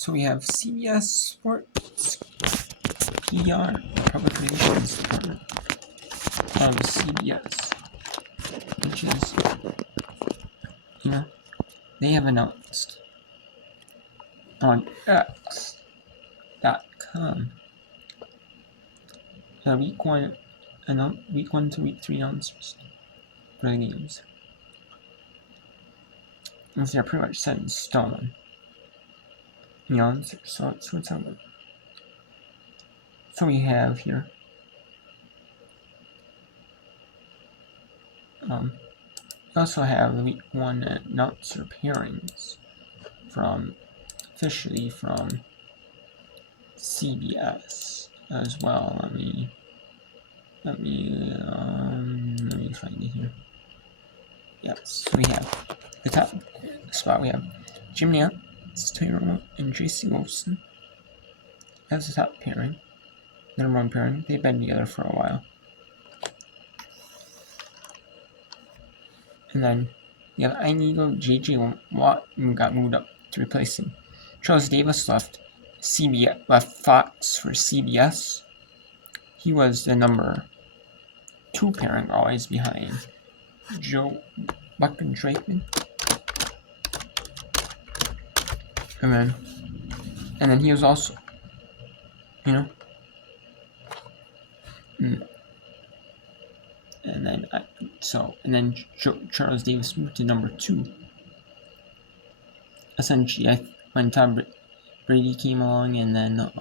So we have CBS Sports PR, Public Relations Department of CBS, which is, they have announced on X.com the week 1 to week 3 announcers for the games. And they're pretty much set in stone. So it's on. So we have here. We also have the week 1 announcer pairings officially from CBS as well. Let me find it here. Yes, we have the top spot. We have Jim Nantz, Tony Romo, and J.C. Wilson as the top pairing. The number 1 pairing. They've been together for a while. And then you have Inigo, J.J. Watt got moved up to replace him. Charles Davis left Fox for CBS. He was the number 2 pairing, always behind Joe Buck and Drakeman. And then he was also, and then Charles Davis moved to number 2. Essentially, when Tom Brady came along, and then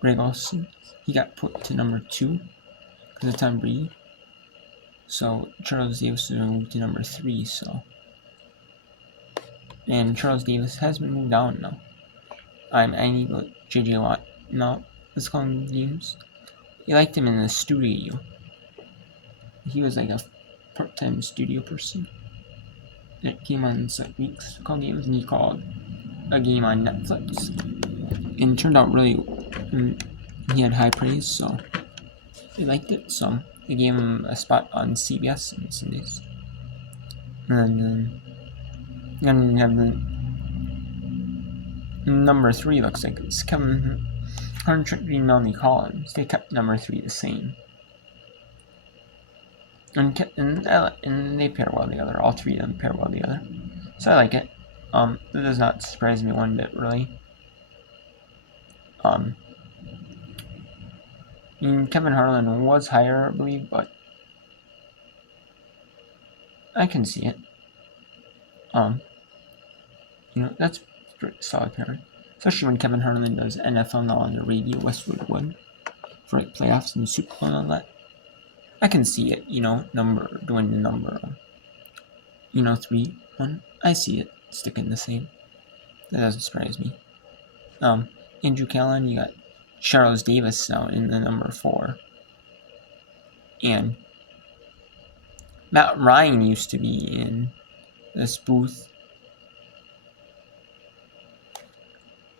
Greg Olsen, he got put to number 2 because of Tom Brady. So Charles Davis was moved to number 3. And Charles Davis has been moved down now. I need to go J.J. Watt now. Let's call him games. You liked him in the studio. He was like a part-time studio person that came on weeks to call games, and he called a game on Netflix. And it turned out really, he had high praise, so they liked it. So they gave him a spot on CBS on Sundays. And then you have the number 3 looks like it's Kevin Hartrick, Green, Melanie Collins. They kept number 3 the same. And they pair well together. All 3 of them pair well together. So I like it. That does not surprise me one bit, really. Kevin Harlan was higher, I believe, but I can see it. That's pretty solid pairing. Especially when Kevin Harlan does NFL now on the radio, Westwood Wood, for like playoffs and Super Bowl and all that. I can see it, doing the number, 3, 1. I see it sticking the same. That doesn't surprise me. Andrew Callan, you got Charles Davis now in the number 4. And Matt Ryan used to be in this booth.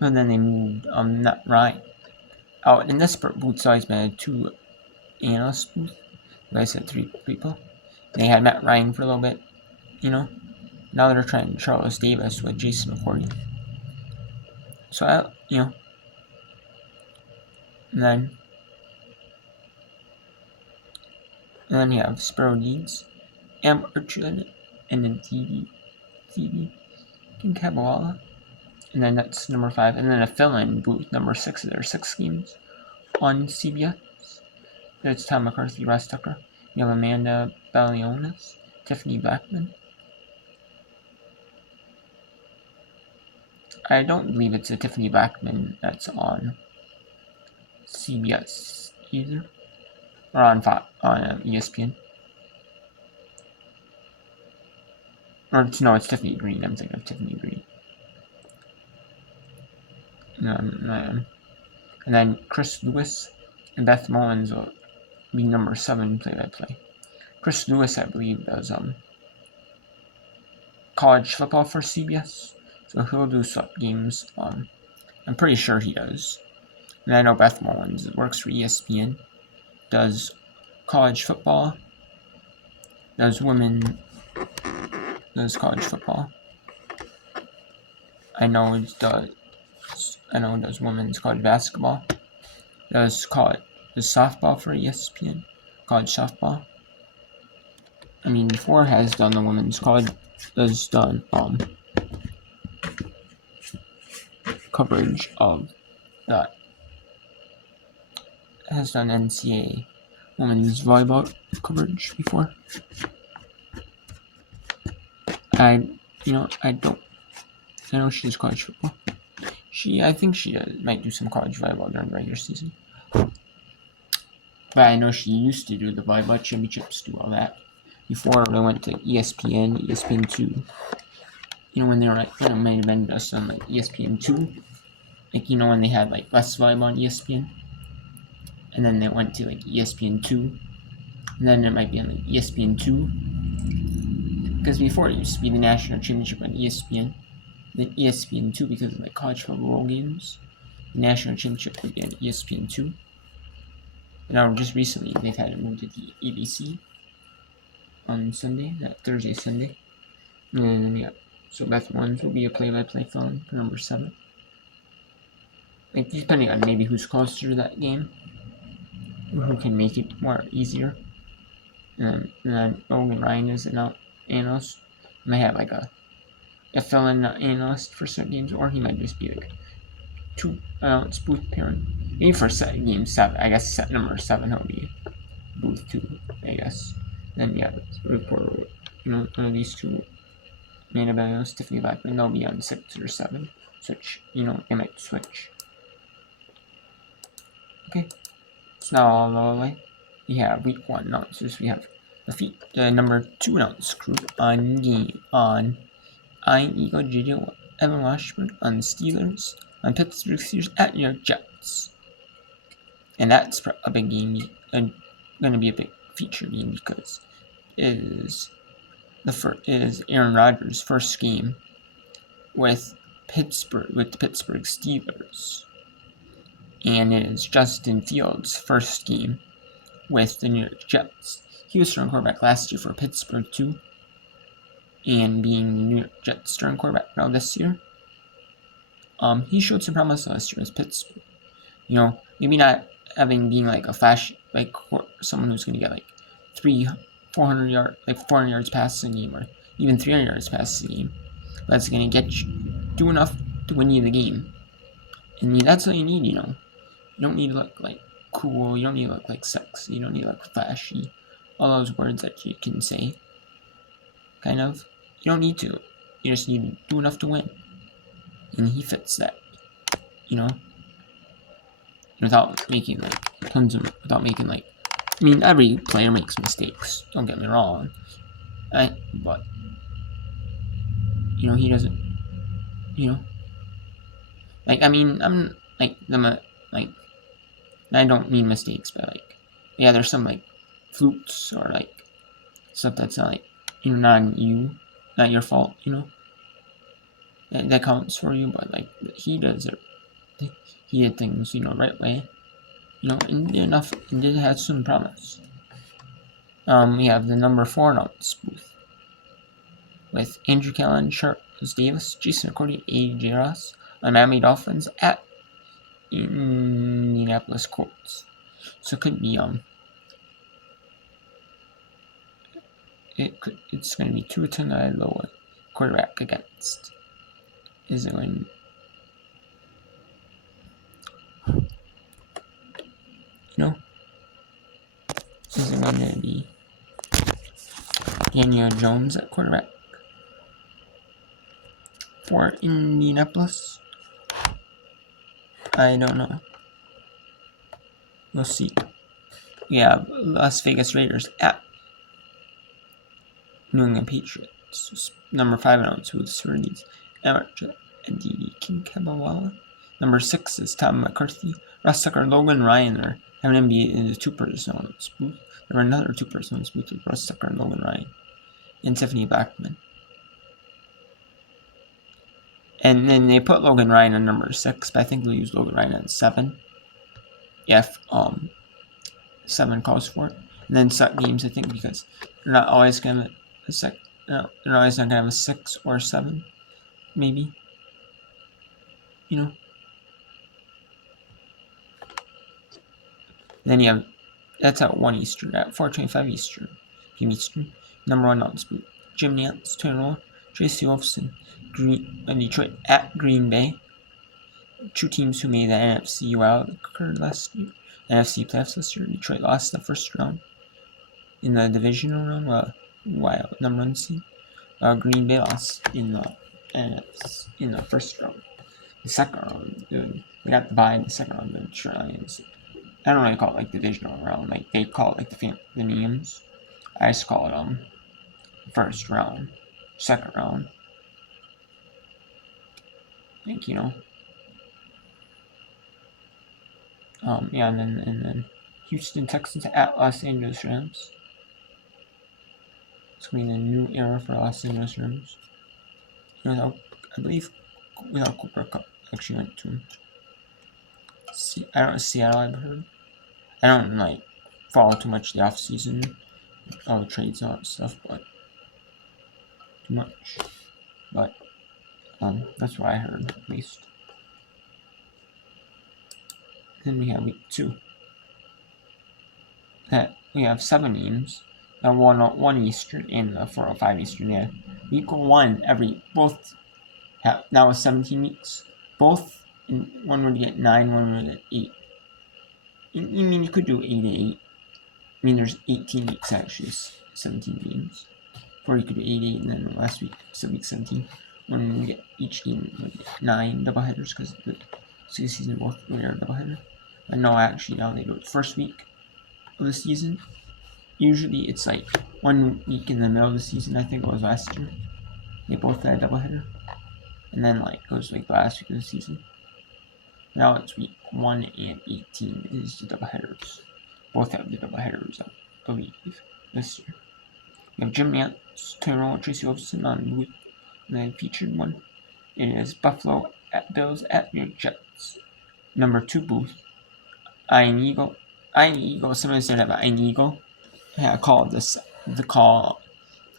And then they moved Matt Ryan out. In this booth's always been a 2 analyst booth. I said 3 people. They had Matt Ryan for a little bit, Now they're trying Charles Davis with Jason McCourty. So, and then you have Sparrow Deeds, M. Archuleta, and then TV King Kabbalah. And then that's number 5. And then a fill-in booth, number 6. There are 6 games on CBS. There's Tom McCarthy, Ross Tucker. You have Amanda Balionis, Tiffany Blackman. I don't believe it's a Tiffany Blackman that's on CBS either, or on ESPN. Or no, it's Tiffany Green. I'm thinking of Tiffany Green. And then Chris Lewis and Beth Mullins will be number 7 play-by-play. Chris Lewis, I believe, does college football for CBS, so he'll do sub games. I'm pretty sure he does. And I know Beth Mullins works for ESPN, does college football, does women does college football. I know it does women's college basketball. Does softball for ESPN. College softball. I mean, before has done the women's college. Has done coverage of that. Has done NCAA women's volleyball coverage before. I know she does college football. I think she might do some college volleyball during the regular season. But I know she used to do the volleyball championships, do all that. Before they went to ESPN, ESPN2. When they were like, might have been just on like ESPN2. Like, when they had like less volleyball on ESPN. And then they went to like ESPN2. And then it might be on like ESPN2. Because before it used to be the national championship on ESPN. Then ESPN2 because of like college football games. The national championship would be on ESPN2. Now, just recently, they've had it moved to the ABC on Sunday, Thursday, Sunday. And yeah, so Beth Ones will be a play-by-play phone for number 7. Like, depending on maybe who's closer to that game, or who can make it more easier. And then Logan Ryan is an analyst. He might have like a fill-in analyst for certain games, or he might just be like 2 it's booth pairing. Maybe for game 7, I guess number 7 he'll be booth 2, I guess. Then yeah, the reporter, one of these two, Amanda Bello, Tiffany Blackman, they'll be on 6 or 7. Switch, they might switch. Okay, so now all the way, we have week 1 announcers. We have the number 2 announce group on Ian Eagle, JJ Watt, Evan Washburn on Steelers, on Pittsburgh Steelers at New York Jets. And that's a big game, going to be a big feature game because it is Aaron Rodgers' first game with the Pittsburgh Steelers. And it is Justin Fields' first game with the New York Jets. He was starting quarterback last year for Pittsburgh too. And being the New York Jets starting quarterback now this year. He showed some promise last year with Pittsburgh. Maybe not being like a flash, like someone who's going to get like 400 yards passing a game, or even 300 yards passing a game. But it's going to do enough to win you the game. And that's all you need, You don't need to look like cool. You don't need to look like sexy. You don't need to look flashy. All those words that you can say. Kind of. You don't need to. You just need to do enough to win. And he fits that. Without making every player makes mistakes. Don't get me wrong. But he doesn't. I'm I don't mean mistakes, but there's some flukes or stuff that's not not your fault. That counts for you, but he does it. He did things right way. And did enough, and did have some promise. We have the number 4 announce booth with Andrew Callan, Charles Davis, Jason Accordi, AJ Ross on Miami Dolphins at Indianapolis Colts. So it could be it's going to be Tua Tagovailoa quarterback against. Is it going? Is it going to be Daniel Jones at quarterback for Indianapolis? I don't know. We'll see. We have Las Vegas Raiders at New England Patriots. Number 5 announce who the Surrees. Amateur and D.D. Kinkabawala. Number 6 is Tom McCarthy. Russ Tucker, Logan Ryan are having him be in the 2-person announce booth. There were another 2-person announce booth with Russ Tucker and Logan Ryan. And Tiffany Blackman. And then they put Logan Ryan on number 6, but I think they'll use Logan Ryan on 7. If 7 calls for it. And then set games, I think, because they're not always going to No, they're always not gonna have a 6 or 7, maybe. You know. Then you have that's at 1 Eastern, at 4:25 Eastern, p.m. Eastern. Number 1 on Spoot. Jim Nantz, Turner, Tracy Wolfson, Detroit at Green Bay. Two teams who made the NFC wild card last year. NFC playoffs last year. Detroit lost the first round in the divisional round, while number 1 seed. Green Bay lost in the first round. The second round, they got the bye in the second round. The Detroit Lions. I don't really call it like divisional round. Like they call it like the names. I just call it first round, second round. Like yeah, and then Houston Texans at Los Angeles Rams. It's going to be a new era for Los Angeles Rams. I believe without Cooper Cup actually went to I don't know, Seattle. I've heard. I don't follow too much the off season, all the trades and all that stuff, but too much. But that's what I heard at least. Then we have week 2. That we have 7 games. 1 Eastern and 4:05 Eastern. Yeah, week 1 both have now with 17 weeks. Both one would get 9, one would get 8. I mean, you could do 8 to 8. I mean, there's 18 weeks actually, 17 games. Or you could do 8 8, and then last week, so week 17, when we get each game would get 9 doubleheaders because the season both are doubleheader. But no, actually, now they do it first week of the season. Usually, it's like 1 week in the middle of the season. I think it was last year. They both had a doubleheader, and then goes the last week of the season. Now it's week 1 and 18 is the doubleheaders. Both have the doubleheaders, I believe, this year. We have Jim Nantz, Turner, Tracy Wolfson on Booth, and then featured one. It is Buffalo at Bills at New York Jets. Number 2 Booth. Iron Eagle. Somebody said about Iron Eagle. I called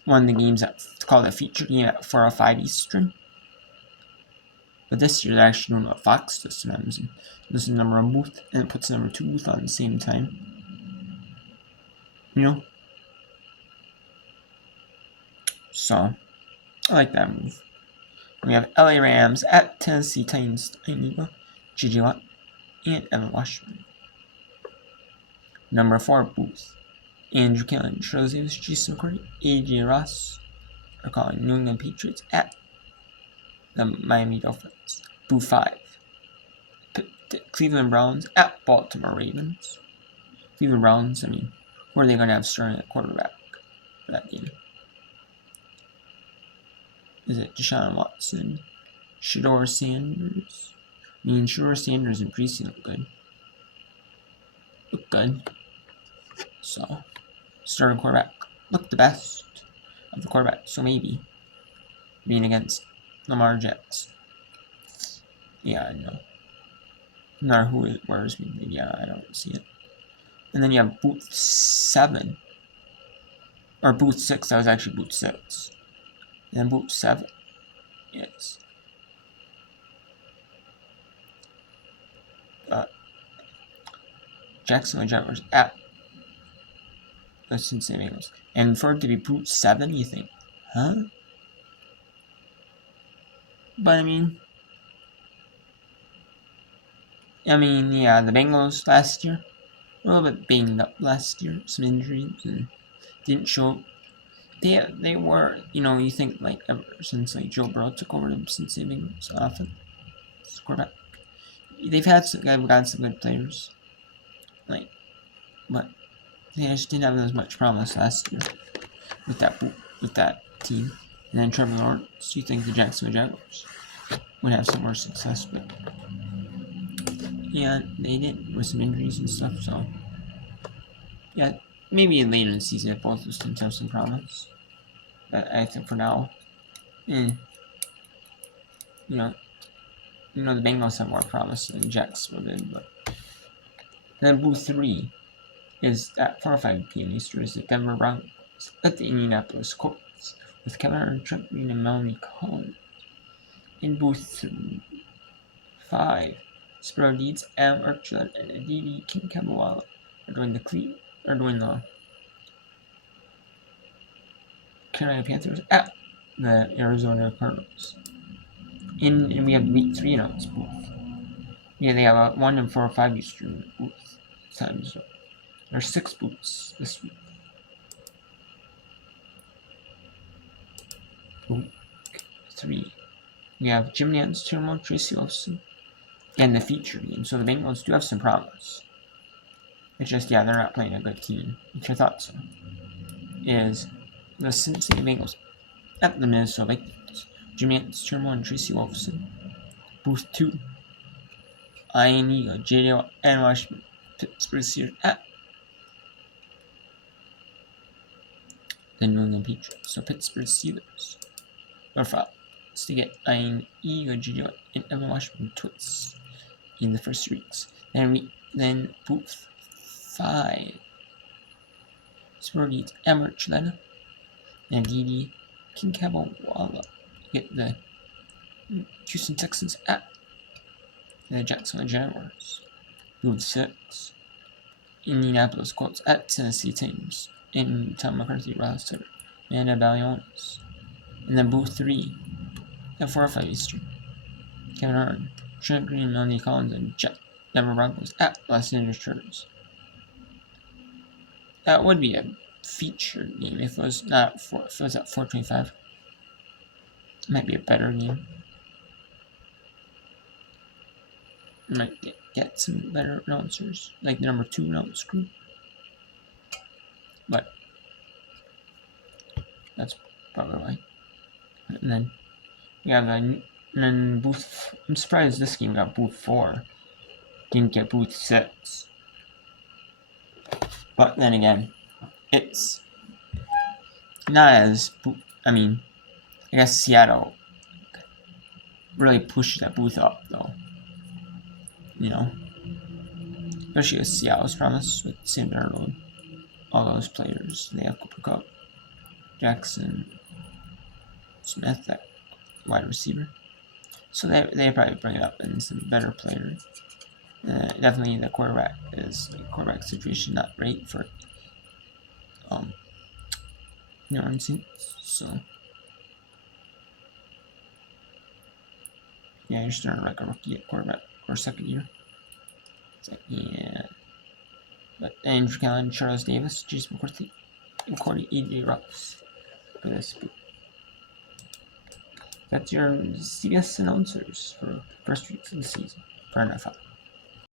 one of the games called a featured game at 4:05 Eastern. But this year they're actually doing a Fox system. This is number 1 Booth, and it puts number 2 Booth on the same time. So I like that move. We have LA Rams at Tennessee Titans. J.J. Watt, and Evan Washburn. Number 4 Booth. Andrew Kellen, Charles Davis, Jason McCourty, A.J. Ross are calling New England Patriots at the Miami Dolphins. Booth 5. Cleveland Browns at Baltimore Ravens. Cleveland Browns, who are they going to have starting at quarterback for that game? Is it Deshaun Watson? Shedeur Sanders? Shedeur Sanders in preseason looked good. So, starting quarterback looked the best of the quarterback. So maybe being against Lamar Jackson. Yeah, I know. No matter who it wears me, yeah, I don't see it. And then you have Booth 7. Or Booth 6, that was actually Booth 6. And then Booth 7 is Jacksonville Jaguars at the Cincinnati Bengals. And for it to be Booth 7, you think, huh? But yeah, the Bengals last year, a little bit banged up last year, some injuries, and didn't show. They were, you think ever since Joe Burrow took over the Cincinnati Bengals offense, quarterback, they've gotten some good players, but they just didn't have as much promise last year with that team. And then Trevor Lawrence, you think the Jacksonville Jaguars would have some more success, but yeah, they didn't with some injuries and stuff. So yeah, maybe later in the season if both those teams have some promise. But I think for now, the Bengals have more promise than Jacksonville did. But then Booth 3 is at 4:05 p.m. Eastern is the Denver Broncos at the Indianapolis Colts. with Kevin Hart, Trent Green, and Melanie Collins. In booth 5, Spiro Deeds, Adam Archuleta, and Aditi Kinkabwala are doing the Carolina Panthers at the Arizona Cardinals. And we have week 3 announced booth. Yeah, they have a 1 and 4 or 5 Eastern booth time zone. There are 6 booths this week. Week 3. We have Jim Nance, Tyrone, Tracy Wilson, and the feature game. So the Bengals do have some promise. It's just, they're not playing a good team, which I thought so. Is the Cincinnati Bengals at the Minnesota Vikings. Jim Nance, Tyrone, Tracy Wilson. Booth 2. Ian Eagle, J.J. and Washington. Pittsburgh Steelers at the New England Patriots. So Pittsburgh Steelers are files to get Ian Eagle, J.J. and Evan Washington Twits in the first 3 weeks. Then booth 5. Spiro Deeds, Emma Archuleta, and Aditi Kinkabwala get the Houston Texans at the Jacksonville Jaguars. Booth 6. Indianapolis Colts at Tennessee Titans in Tom McCarthy, Ross Tucker, and Balionis. And then booth 3 at 4 or 5 Eastern. Kevin Hart, Trent Green, Melanie Collins, and Denver Broncos at Los Angeles Chargers. That would be a featured game if it was not if it was at 4:25. It might be a better game. Might get some better announcers, like the number 2 announce crew. But that's probably why. And then we have booth. I'm surprised this game got booth 4. Didn't get booth 6. But then again, it's not as. I guess Seattle really pushed that booth up, though. Especially with Seattle's promise with Sam Darnold, all those players. They have Cooper Kupp, Jackson, Smith, that wide receiver. So they probably bring it up in some better players. Definitely the quarterback situation not great for New Orleans. So you're starting like a rookie at quarterback or second year. But Andrew Callan, Charles Davis, Jason McCourty, and Corey E.J. Ross for this book. That's your CBS announcers for first week of the season for NFL.